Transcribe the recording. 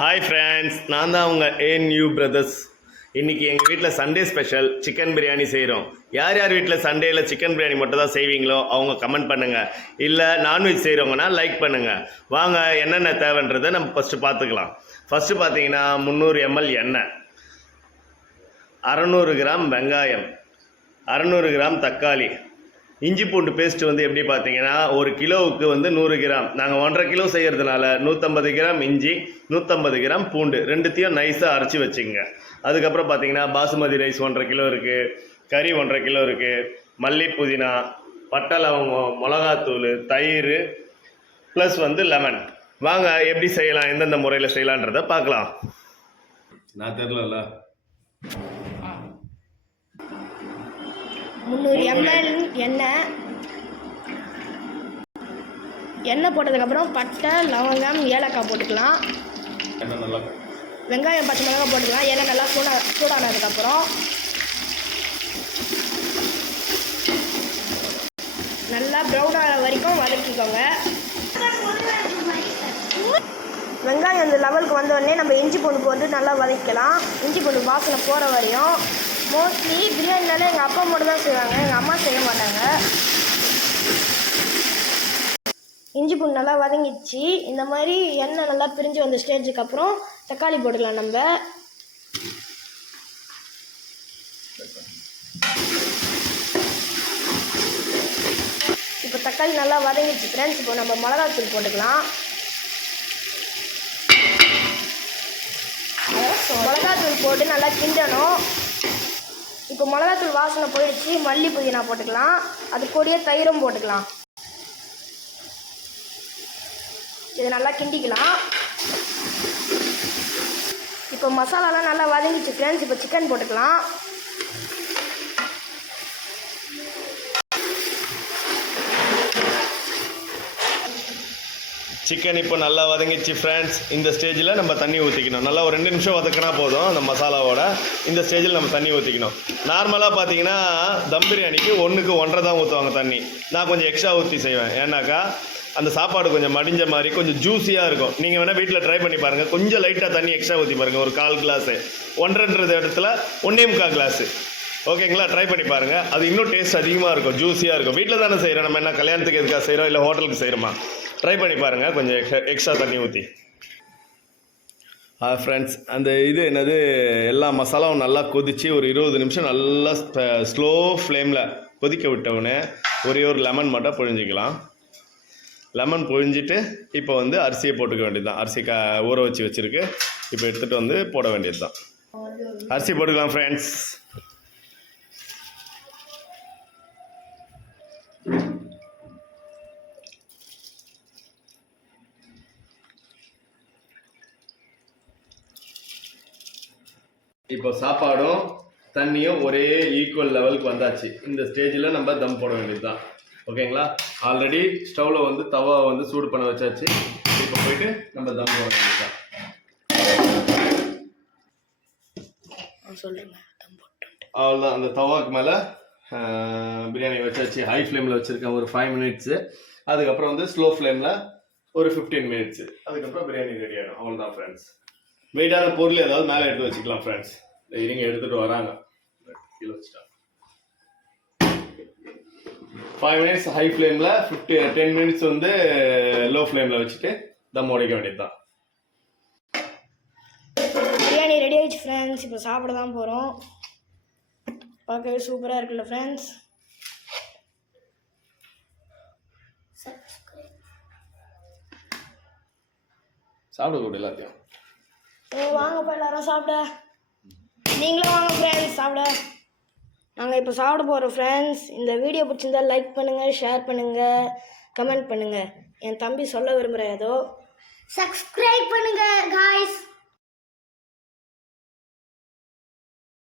Hi friends, நான் தான் உங்கள் ANU பிரதர்ஸ். இன்றைக்கி எங்கள் வீட்டில் சண்டே ஸ்பெஷல் சிக்கன் பிரியாணி செய்கிறோம். யார் யார் வீட்டில் சண்டேயில் சிக்கன் பிரியாணி மட்டும் தான் செய்வீங்களோ அவங்க கமெண்ட் பண்ணுங்கள். இல்லை நான்வெஜ் செய்கிறவங்கன்னா லைக் பண்ணுங்கள். வாங்க என்னென்ன தேவைன்றதை நம்ம ஃபஸ்ட்டு பார்த்துக்கலாம். ஃபஸ்ட்டு பார்த்தீங்கன்னா 300 ml எண்ணெய், 600 கிராம் வெங்காயம், 600 கிராம் தக்காளி, இஞ்சி பூண்டு பேஸ்ட் வந்து எப்படி பார்த்தீங்கன்னா ஒரு கிலோவுக்கு வந்து 100 கிராம். நாங்கள் 1.5 கிலோ செய்கிறதுனால 150 கிராம் இஞ்சி, 150 கிராம் பூண்டு, ரெண்டுத்தையும் நைஸாக அரைச்சி வச்சுக்கோங்க. அதுக்கப்புறம் பார்த்தீங்கன்னா பாசுமதி ரைஸ் 1.5 கிலோ இருக்குது, கறி 1.5 கிலோ இருக்குது, மல்லி புதினா, பட்டை லவங்கம், மிளகாத்தூள், தயிர் ப்ளஸ் வந்து லெமன். வாங்க எப்படி செய்யலாம், எந்தெந்த முறையில் செய்யலான்றதை பார்க்கலாம். நான் தெரிலல்ல 300 ml எண்ணெய் போட்டதுக்கப்புறம் பட்டை லவங்கம் ஏலக்காய் போட்டுக்கலாம். வெங்காயம் பச்சை மிளகாய் போட்டுக்கலாம். எண்ணெய் நல்லா சூடானதுக்கப்புறம் நல்லா ப்ரௌன் ஆகிற வரைக்கும் வதக்கிக்கோங்க. வெங்காயம் இந்த லெவலுக்கு வந்தோடனே நம்ம இஞ்சி பூண்டு போட்டு நல்லா வதக்கலாம். இஞ்சி பூண்டு வாசனை போகிற வரையும். மோஸ்ட்லி பிரியாணினால எங்கள் அப்பா மட்டும் தான் செய்வாங்க, எங்கள் அம்மா செய்ய மாட்டாங்க. இஞ்சி பூண்டு நல்லா வதங்கிச்சு. இந்த மாதிரி எண்ணெய் நல்லா பிரிஞ்சு வந்த ஸ்டேஜுக்கு அப்புறம் தக்காளி போட்டுக்கலாம். நம்ம இப்போ தக்காளி நல்லா வதங்கிச்சு ஃப்ரெண்ட்ஸ். இப்போ நம்ம மிளகாத்தூள் போட்டுக்கலாம். மிளகாத்தூள் போட்டு நல்லா கிண்டணும். இப்போ மிளகாத்தூள் வாசனை போயிடுச்சு. மல்லி புதினா போட்டுக்கலாம். அது கூடயே தயிரும் போட்டுக்கலாம். இதை நல்லா கிண்டிக்கலாம். இப்போ மசாலாலாம் நல்லா வதங்கிச்சு ஃப்ரெண்ட்ஸ். இப்போ சிக்கன் போட்டுக்கலாம். சிக்கன் இப்போ நல்லா வதங்கிச்சு ஃப்ரெண்ட்ஸ். இந்த ஸ்டேஜில் நம்ம தண்ணி ஊற்றிக்கணும். நல்லா ஒரு 2 நிமிஷம் வதக்கினா போதும். அந்த மசாலாவோட இந்த ஸ்டேஜில் நம்ம தண்ணி ஊற்றிக்கணும். நார்மலாக பார்த்தீங்கன்னா தம் பிரியாணிக்கு 1க்கு 1.5 தான் ஊற்றுவாங்க தண்ணி. நான் கொஞ்சம் எக்ஸ்ட்ரா ஊற்றி செய்வேன். ஏன்னாக்கா அந்த சாப்பாடு கொஞ்சம் மடிஞ்ச மாதிரி கொஞ்சம் ஜூஸியாக இருக்கும். நீங்கள் வேணால் வீட்டில் ட்ரை பண்ணி பாருங்கள். கொஞ்சம் லைட்டாக தண்ணி எக்ஸ்ட்ரா ஊற்றி பாருங்கள். ஒரு 1/4 கிளாஸு, 1.5 இடத்துல 1.25 கிளாஸு. ஓகேங்களா? ட்ரை பண்ணி பாருங்கள். அது இன்னும் டேஸ்ட் அதிகமாக இருக்கும், ஜூஸியாக இருக்கும். வீட்டில் தானே செய்கிறோம், நம்ம என்ன கல்யாணத்துக்கு எதுக்காக செய்கிறோம், இல்லை ஹோட்டலுக்கு செய்கிறோமா? ட்ரை பண்ணி பாருங்கள். கொஞ்சம் எக்ஸ்ட்ரா தண்ணி ஊற்றி. ஃப்ரெண்ட்ஸ், அந்த இது என்னது எல்லா மசாலாவும் நல்லா கொதித்து ஒரு 20 நிமிஷம் நல்லா ஸ்லோ ஃப்ளேமில் கொதிக்க விட்டவுடனே ஒரே ஒரு லெமன் மட்டும் புழிஞ்சிக்கலாம். லெமன் புழிஞ்சிட்டு இப்போ வந்து அரிசியை போட்டுக்க வேண்டியது தான். அரிசி ஊற வச்சுருக்கு. இப்போ எடுத்துகிட்டு வந்து போட வேண்டியது தான். அரிசி போட்டுக்கலாம் ஃப்ரெண்ட்ஸ். இப்போ சாப்பாடும் தண்ணியும் ஒரே ஈக்குவல் லெவலுக்கு வந்தாச்சு. இந்த ஸ்டேஜில் நம்ம தம் போட வேண்டியது தான். ஓகேங்களா? ஆல்ரெடி ஸ்டவ்வில் வந்து தவா வந்து சூடு பண்ண வச்சாச்சு. இப்போ போயிட்டு நம்ம தம் போட வேண்டியது தான். அவ்வளோதான். அந்த தவாக்கு மேலே பிரியாணி வச்சாச்சு. ஹை ஃப்ளேமில் வச்சுருக்கேன் ஒரு 5 மினிட்ஸு. அதுக்கப்புறம் வந்து ஸ்லோ ஃப்ளேமில் ஒரு 15 மினிட்ஸு. அதுக்கப்புறம் பிரியாணி ரெடி ஆகிடும். அவ்வளோதான் ஃப்ரெண்ட்ஸ். வெயிட்டான பொருள் ஏதாவது மேலே எடுத்து வச்சுக்கலாம் ஃப்ரெண்ட்ஸ். இருங்க, எடுத்துகிட்டு வராங்க. கீழே வச்சுட்டா. 5 மினிட்ஸ் ஹை ஃப்ளேமில், 10 மினிட்ஸ் வந்து லோ ஃப்ளேமில் வச்சுட்டு தம் உடைக்க வேண்டியது தான். பிரியாணி ரெடி ஆகிடுச்சு ஃப்ரெண்ட்ஸ். இப்போ சாப்பிட தான் போகிறோம். பார்க்கவே சூப்பராக இருக்குல்ல ஃப்ரெண்ட்ஸ். சாப்பிடக்கூட எல்லாத்தையும் வாங்கப்பா எல்லாரும் சாப்பிட. நீங்களும் வாங்க ஃப்ரெண்ட்ஸ் சாப்பிட. நாங்கள் இப்போ சாப்பிட போகிறோம் ஃப்ரெண்ட்ஸ். இந்த வீடியோ பிடிச்சிருந்தா லைக் பண்ணுங்கள், ஷேர் பண்ணுங்கள், கமெண்ட் பண்ணுங்கள். என் தம்பி சொல்ல விரும்புகிற ஏதோ சப்ஸ்கிரைப் பண்ணுங்கள் காய்ஸ்.